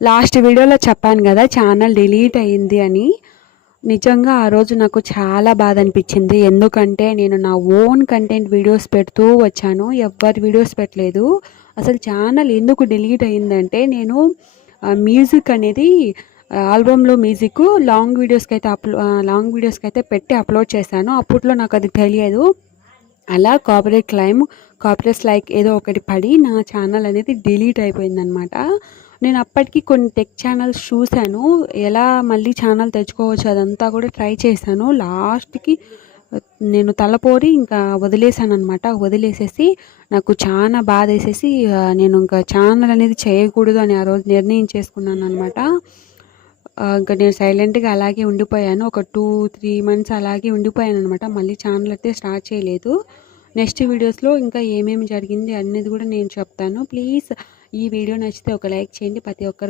Last వీడియోలో చెప్పాను కదా ఛానల్ డిలీట్ అయ్యింది అని. నిజంగా ఆ రోజు నాకు చాలా బాధ అనిపించింది. ఎందుకంటే నేను నా ఓన్ కంటెంట్ వీడియోస్ పెడుతూ వచ్చాను, ఎవ్వరి వీడియోస్ పెట్టలేదు. అసలు ఛానల్ ఎందుకు డిలీట్ అయ్యిందంటే నేను మ్యూజిక్ అనేది ఆల్బమ్లో మ్యూజిక్ లాంగ్ వీడియోస్కి అయితే పెట్టి అప్లోడ్ చేశాను. అప్పట్లో నాకు అది తెలియదు. అలా కాపీరైట్ లైక్ ఏదో ఒకటి పడి నా ఛానల్ అనేది డిలీట్ అయిపోయిందనమాట. నేను అప్పటికి కొన్ని టెక్ ఛానల్స్ చూశాను, ఎలా మళ్ళీ ఛానల్ తెచ్చుకోవచ్చు అదంతా కూడా ట్రై చేశాను. లాస్ట్కి నేను తలపోరి ఇంకా వదిలేసాను అనమాట. వదిలేసేసి నాకు చాలా బాధ వేసేసి నేను ఇంకా ఛానల్ అనేది చేయకూడదు అని ఆ రోజు నిర్ణయించేసుకున్నాను అనమాట. ఇంకా నేను సైలెంట్గా అలాగే ఉండిపోయాను. ఒక 2-3 మంత్స్ అలాగే ఉండిపోయాను అనమాట. మళ్ళీ ఛానల్ అయితే స్టార్ట్ చేయలేదు. నెక్స్ట్ వీడియోస్లో ఇంకా ఏమేమి జరిగింది అనేది కూడా నేను చెప్తాను. ప్లీజ్ ఈ వీడియో నచ్చితే ఒక లైక్ చేయండి. ప్రతి ఒక్కరు